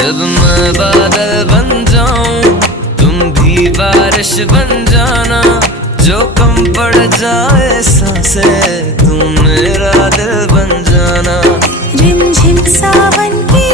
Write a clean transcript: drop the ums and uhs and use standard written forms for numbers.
जब मैं बादल बन जाऊं तुम भी बारिश बन जाना, जो कम पड़ जाए सांसें तुम मेरा दिल बन जाना। रिमझिम सावन की